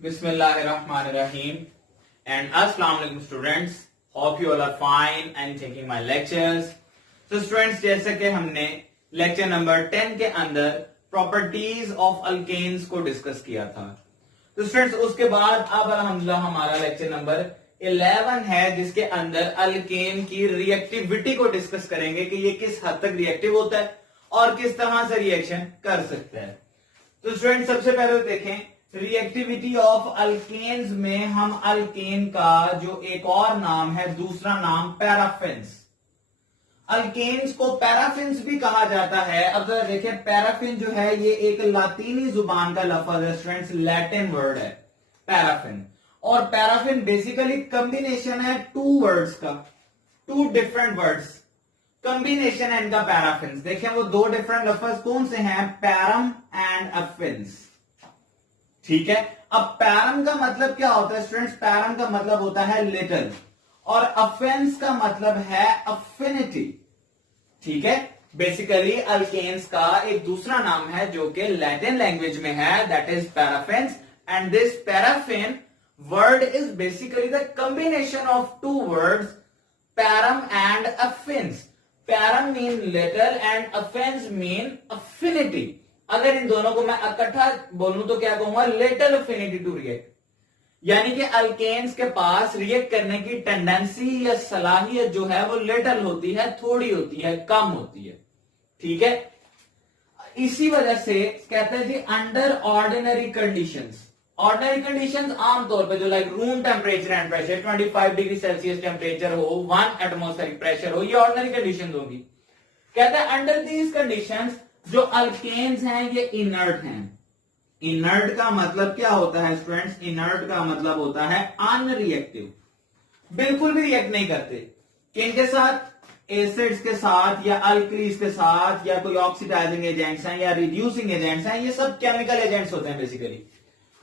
Bismillahirrahmanirrahim and Assalamu alaikum students. Hope you all are fine and taking my lectures. So students, जैसे कि हमने lecture number 10 के अंदर properties of alkanes को discuss किया था, तो स्टूडेंट्स उसके बाद अब अल्हम्दुलिल्लाह हमारा लेक्चर नंबर 11 है, जिसके अंदर अल्केन की रिएक्टिविटी को डिस्कस करेंगे कि ये किस हद तक रिएक्टिव होता है और किस तरह से रिएक्शन कर सकता है। तो स्टूडेंट सबसे पहले देखें रिएक्टिविटी ऑफ अल्केन्स में हम अल्केन का जो एक और नाम है, दूसरा नाम पैराफिन्स। अल्केन्स को पैराफिन्स भी कहा जाता है। अब जरा देखें, पैराफिन जो है ये एक लातीनी जुबान का लफ्ज है स्टूडेंट्स, लैटिन वर्ड है पैराफिन। और पैराफिन बेसिकली कॉम्बिनेशन है टू वर्ड्स का, टू डिफरेंट वर्ड्स कॉम्बिनेशन है इनका पैराफिन्स। देखें वो दो डिफरेंट लफ्ज कौन से हैं, पैरम एंड अफिन्स। ठीक है, अब पैरम का मतलब क्या होता है स्टूडेंट्स, पैरम का मतलब होता है लिटिल और अफेंस का मतलब है अफिनिटी। ठीक है, बेसिकली अल्केन्स का एक दूसरा नाम है जो कि लैटिन लैंग्वेज में है, that is paraffins. And this paraffin word is basically the combination of two words parum and affinis. Parum mean little and affinis mean affinity. अगर इन दोनों को मैं इकट्ठा बोलूं तो क्या कहूंगा, लिटिल अफिनिटी टू रिएक्ट। यानी कि अल्केन्स के पास रिएक्ट करने की टेंडेंसी या सलाहियत जो है वो लिटिल होती है, थोड़ी होती है, कम होती है। ठीक है, इसी वजह से कहते हैं जी under ordinary conditions. Ordinary conditions आमतौर पे जो like room temperature and pressure 25 degree Celsius temperature हो, 1 एटमॉस्फेरिक प्रेशर हो, ये ऑर्डिनरी कंडीशंस होगी। कहते हैं अंडर दीज कंडीशंस जो अल्केन्स हैं ये इनर्ट हैं। इनर्ट का मतलब क्या होता है स्टूडेंट्स, इनर्ट का मतलब होता है अनरिएक्टिव, बिल्कुल भी रिएक्ट नहीं करते। किनके साथ, एसिड्स के साथ या अल्कलीज के साथ या कोई ऑक्सीडाइजिंग एजेंट्स हैं या रिड्यूसिंग एजेंट्स हैं, ये सब केमिकल एजेंट्स होते हैं basically.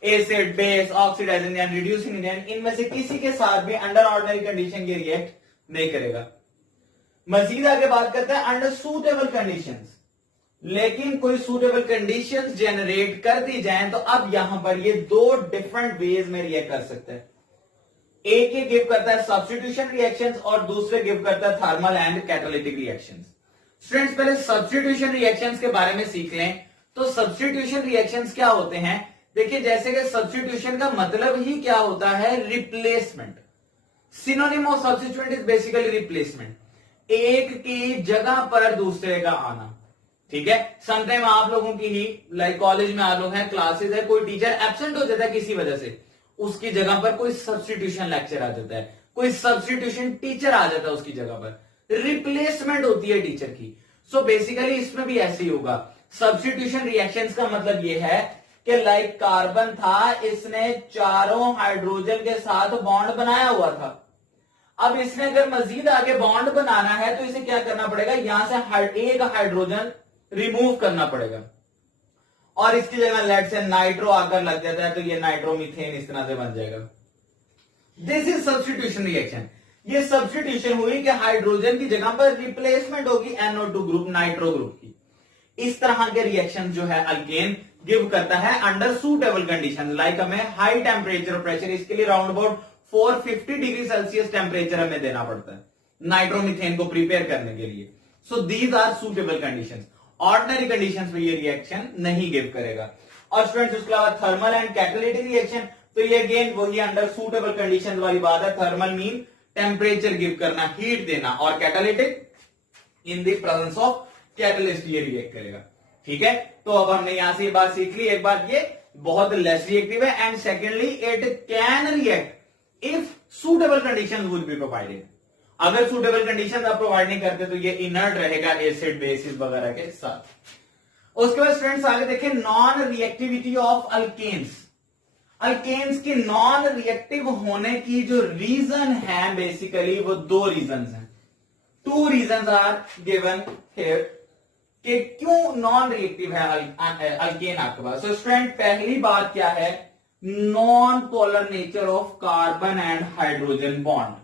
Acid, base, oxidising and reducing agent, इनमें से किसी के साथ भी अंडर ऑर्डिनरी कंडीशन ये रिएक्ट नहीं करेगा। मजीद आगे बात करते हैं अंडर सूटेबल कंडीशंस। लेकिन कोई सूटेबल कंडीशंस जनरेट कर दी जाएं तो अब यहां पर ये दो डिफरेंट वेज में रिएक्ट कर सकते हैं। एक ये गिव करता है सब्स्टिट्यूशन रिएक्शंस और दूसरे गिव करता है thermal and catalytic reactions. Students पहले सब्स्टिट्यूशन रिएक्शंस के बारे में सीख लें। तो सब्स्टिट्यूशन रिएक्शंस क्या होते हैं, देखिए जैसे कि सब्स्टिट्यूशन का मतलब ही क्या होता है, replacement. Synonym of substituent is basically replacement, एक की जगह पर दूसरे का आना। ठीक है, समटाइम आप लोगों की ही लाइक कॉलेज में आप लोग हैं, क्लासेस है, कोई टीचर एब्सेंट हो जाता है किसी वजह से, उसकी जगह पर कोई सब्स्टिट्यूशन लेक्चर आ जाता है, कोई सब्स्टिट्यूशन टीचर आ जाता है उसकी जगह पर, रिप्लेसमेंट होती है टीचर की। सो बेसिकली इसमें भी ऐसे ही होगा। सब्स्टिट्यूशन रिएक्शंस का मतलब यह है कि लाइक कार्बन था, इसने चारों हाइड्रोजन के साथ बॉन्ड बनाया हुआ था। अब इसने अगर मजीद आगे बॉन्ड बनाना है तो इसे क्या करना पड़ेगा, यहां से एक हाइड्रोजन रिमूव करना पड़ेगा और इसकी जगह लेट से नाइट्रो आकर लग जाता है तो ये नाइट्रोमीथेन इस तरह से बन जाएगा। This is substitution reaction. ये सब्स्टिट्यूशन हुई कि हाइड्रोजन की जगह पर रिप्लेसमेंट होगी NO2 ग्रुप, नाइट्रो ग्रुप की। इस तरह के रिएक्शन जो है अल्केन गिव करता है अंडर सूटेबल कंडीशन। लाइक हमें हाई टेम्परेचर प्रेशर, इसके लिए round about 450 degree Celsius temperature हमें देना पड़ता है नाइट्रोमीथेन को प्रिपेयर करने के लिए। So these are suitable conditions. Ordinary conditions में ये रिएक्शन नहीं गिव करेगा। और स्टूडेंट्स उसके अलावा थर्मल एंड कैटालिटिक रिएक्शन, तो ये अगेन वही अंडर सूटेबल कंडीशन वाली बात है। थर्मल मीन टेम्परेचर गिव करना, हीट देना, और catalytic in the presence of catalyst ये रिएक्ट करेगा। ठीक है, तो अब हमने यहां से ये बात सीख ली। एक बात, ये बहुत लेस रिएक्टिव है and secondly it can react if suitable conditions will be provided. अगर सूटेबल कंडीशन आप प्रोवाइड नहीं करते तो ये इनर्ट रहेगा एसिड बेसिस वगैरह के साथ। उसके बाद स्टूडेंट्स आगे देखें non reactivity of alkanes. Alkanes की नॉन रिएक्टिव होने की जो रीजन है बेसिकली वो दो रीजन हैं। Two reason are given here कि क्यों नॉन रिएक्टिव है अल्केन आपके पास। सो स्टूडेंट पहली बात क्या है, non polar nature of carbon and hydrogen bond.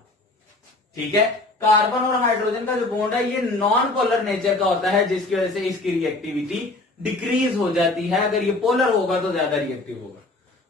ठीक है, कार्बन और हाइड्रोजन का जो बॉन्ड है ये नॉन पोलर नेचर का होता है, जिसकी वजह से इसकी रिएक्टिविटी डिक्रीज हो जाती है। अगर ये पोलर होगा तो ज्यादा रिएक्टिव होगा।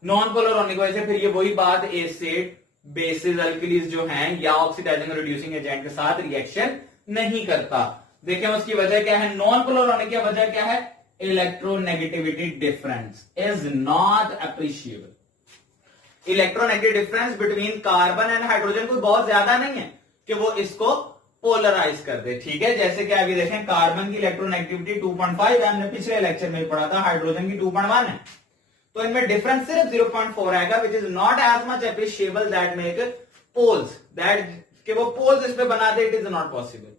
नॉन पोलर होने की वजह से फिर ये वही बात एसिड बेसिस अल्कलीज जो हैं या ऑक्सीडाइजिंग रिड्यूसिंग एजेंट के साथ रिएक्शन नहीं करता। देखें उसकी वजह क्या है, नॉन पोलर होने की वजह क्या है, electronegativity difference is not appreciable. Electronegative difference between carbon and hydrogen कोई बहुत ज्यादा नहीं है कि वो इसको पोलराइज कर दे। ठीक है, जैसे कि अभी देखें कार्बन की इलेक्ट्रोनेगेटिविटी 2.5 है, हमने पिछले लेक्चर में पढ़ा था, हाइड्रोजन की 2.1 है, तो इनमें डिफरेंस सिर्फ 0.4 आएगा, which is not as much appreciable that make poles, that कि वो पोल्स इस पे बना दे, इट इज नॉट पॉसिबल।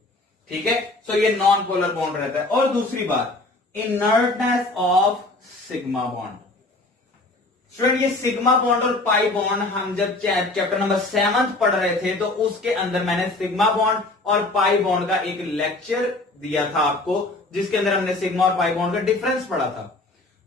ठीक है, सो ये नॉन पोलर बॉन्ड रहता है। और दूसरी बात, inertness of sigma bond. Student, ये सिग्मा बॉन्ड और पाई बॉन्ड हम जब चैप्टर नंबर 7 पढ़ रहे थे तो उसके अंदर मैंने सिग्मा बॉन्ड और पाई बॉन्ड का एक लेक्चर दिया था आपको, जिसके अंदर हमने सिग्मा और पाई बॉन्ड का डिफरेंस पढ़ा था।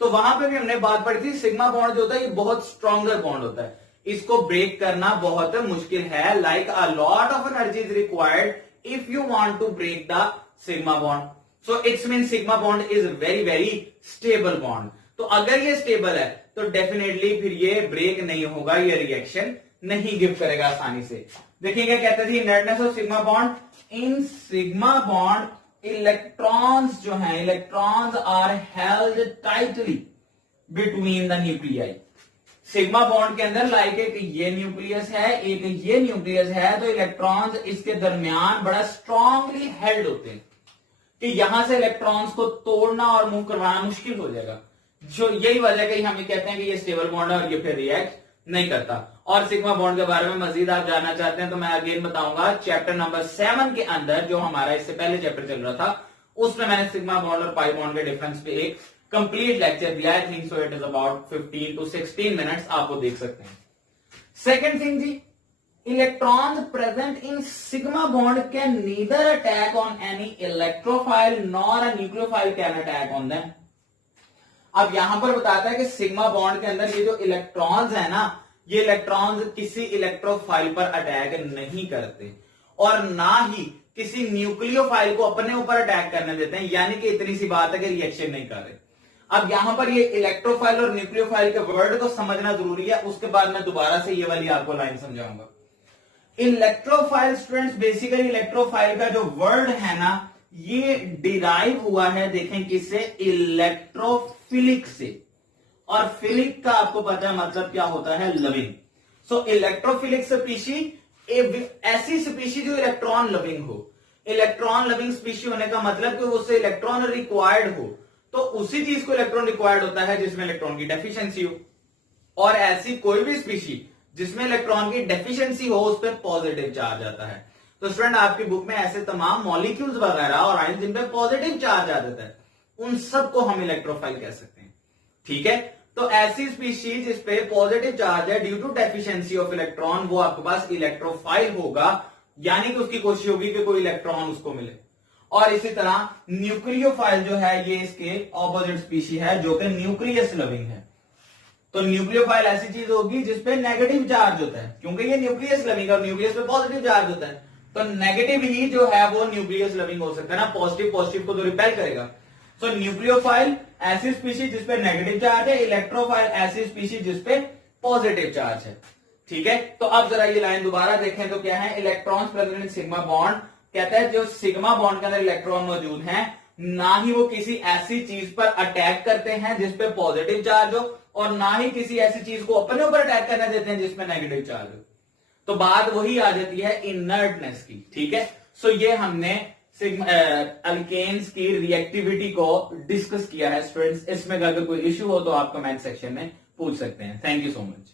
तो वहां पे भी हमने बात पढ़ी थी, सिग्मा बॉन्ड जो होता है ये बहुत स्ट्रॉन्गर बॉन्ड होता है, इसको ब्रेक करना बहुत मुश्किल है, like a lot of energy is required if you want to break the sigma bond. So it's mean sigma bond is very very stable bond. तो अगर ये स्टेबल है तो डेफिनेटली फिर ये ब्रेक नहीं होगा, ये रिएक्शन नहीं गिव करेगा आसानी से। देखिए क्या कहते थे, inertness of sigma bond, in sigma bond electrons जो हैं, electrons are held tightly between the nuclei. Sigma bond के अंदर लाइक एक ये न्यूक्लियस है, एक ये न्यूक्लियस है, तो इलेक्ट्रॉन्स इसके दरमियान बड़ा स्ट्रांगली हेल्ड होते हैं कि यहां से इलेक्ट्रॉन्स को तोड़ना और मूव करवाना मुश्किल हो जाएगा। जो यही वजह है कि हम कहते हैं कि ये स्टेबल बॉन्ड है और ये फिर रिएक्ट नहीं करता। और सिग्मा बॉन्ड के बारे में मजीद आप जानना चाहते हैं तो मैं अगेन बताऊंगा, चैप्टर नंबर 7 के अंदर जो हमारा इससे पहले चैप्टर चल रहा था उसमें मैंने सिग्मा बॉन्ड और पाई बॉन्ड के डिफरेंस पे एक कंप्लीट लेक्चर दिया। I think so it is about 15 to 16 minutes, आप वो देख सकते हैं। सेकेंड थिंग जी, electrons present in sigma bond can neither attack on any electrophile nor a nucleophile can attack on them. अब यहां पर बताता है कि सिग्मा बॉन्ड के अंदर ये जो इलेक्ट्रॉन्स है ना, ये इलेक्ट्रॉन्स किसी इलेक्ट्रोफाइल पर अटैक नहीं करते और ना ही किसी न्यूक्लियोफाइल को अपने ऊपर अटैक करने देते हैं, यानी कि इतनी सी बात है कि रिएक्शन नहीं कर रहे। अब यहां पर ये इलेक्ट्रोफाइल और न्यूक्लियोफाइल के वर्ड को समझना जरूरी है, उसके बाद मैं दोबारा से ये वाली आपको लाइन समझाऊंगा। इलेक्ट्रोफाइल स्टूडेंट्स, बेसिकली इलेक्ट्रोफाइल का जो वर्ड है ना, ये डिराइव हुआ है, देखें किससे, इलेक्ट्रोफिलिक से। और फिलिक का आपको पता है मतलब क्या होता है, लविंग। सो इलेक्ट्रोफिलिक स्पीशी ऐसी स्पीशी जो इलेक्ट्रॉन लविंग हो। इलेक्ट्रॉन लविंग स्पीशी होने का मतलब कि उससे इलेक्ट्रॉन रिक्वायर्ड हो, तो उसी चीज को इलेक्ट्रॉन रिक्वायर्ड होता है जिसमें इलेक्ट्रॉन की डेफिशिएंसी हो। और ऐसी कोई भी स्पीशी जिसमें इलेक्ट्रॉन की डेफिशिएंसी हो उस पर पॉजिटिव चार्ज आता है। तो स्टूडेंट, आपकी बुक में ऐसे तमाम मॉलिक्यूल्स वगैरह और आयन जिन पे पॉजिटिव चार्ज आ जाता है, उन सबको हम इलेक्ट्रोफाइल कह सकते हैं। ठीक है, तो ऐसी स्पीशीज जिस पे पॉजिटिव चार्ज है due to deficiency of electron, वो आपके पास इलेक्ट्रोफाइल होगा, यानी कि उसकी कोशिश होगी कि कोई इलेक्ट्रॉन उसको मिले। और इसी तरह न्यूक्लियोफाइल जो है ये इसके ऑपोजिट स्पीशी है जो कि न्यूक्लियस लविंग है। तो न्यूक्लियोफाइल ऐसी चीज होगी जिसपे नेगेटिव चार्ज होता है, क्योंकि ये न्यूक्लियस लविंग है और न्यूक्लियस पे पॉजिटिव चार्ज होता है, तो नेगेटिव ही जो है वो न्यूक्लियस लविंग हो सकता है ना, पॉजिटिव पॉजिटिव को तो रिपेल करेगा। सो न्यूक्लियोफाइल ऐसी स्पीशीज जिसपे नेगेटिव चार्ज है, इलेक्ट्रोफाइल ऐसी स्पीशीज जिसपे पॉजिटिव चार्ज है। ठीक है, तो अब जरा ये लाइन दोबारा देखें तो क्या है, electrons present in sigma bond, कहता है जो सिग्मा बॉन्ड के अंदर इलेक्ट्रॉन मौजूद हैं, ना ही वो किसी ऐसी चीज पर अटैक करते हैं जिसपे पॉजिटिव चार्ज हो, और ना ही किसी ऐसी चीज को अपने ऊपर अटैक करने देते हैं जिसमें नेगेटिव चार्ज हो। तो बात वही आ जाती है इनर्टनेस की। ठीक है, सो ये हमने अल्केन्स की रिएक्टिविटी को डिस्कस किया है स्टूडेंट्स। इसमें अगर कोई इश्यू हो तो आप कमेंट सेक्शन में पूछ सकते हैं। Thank you so much.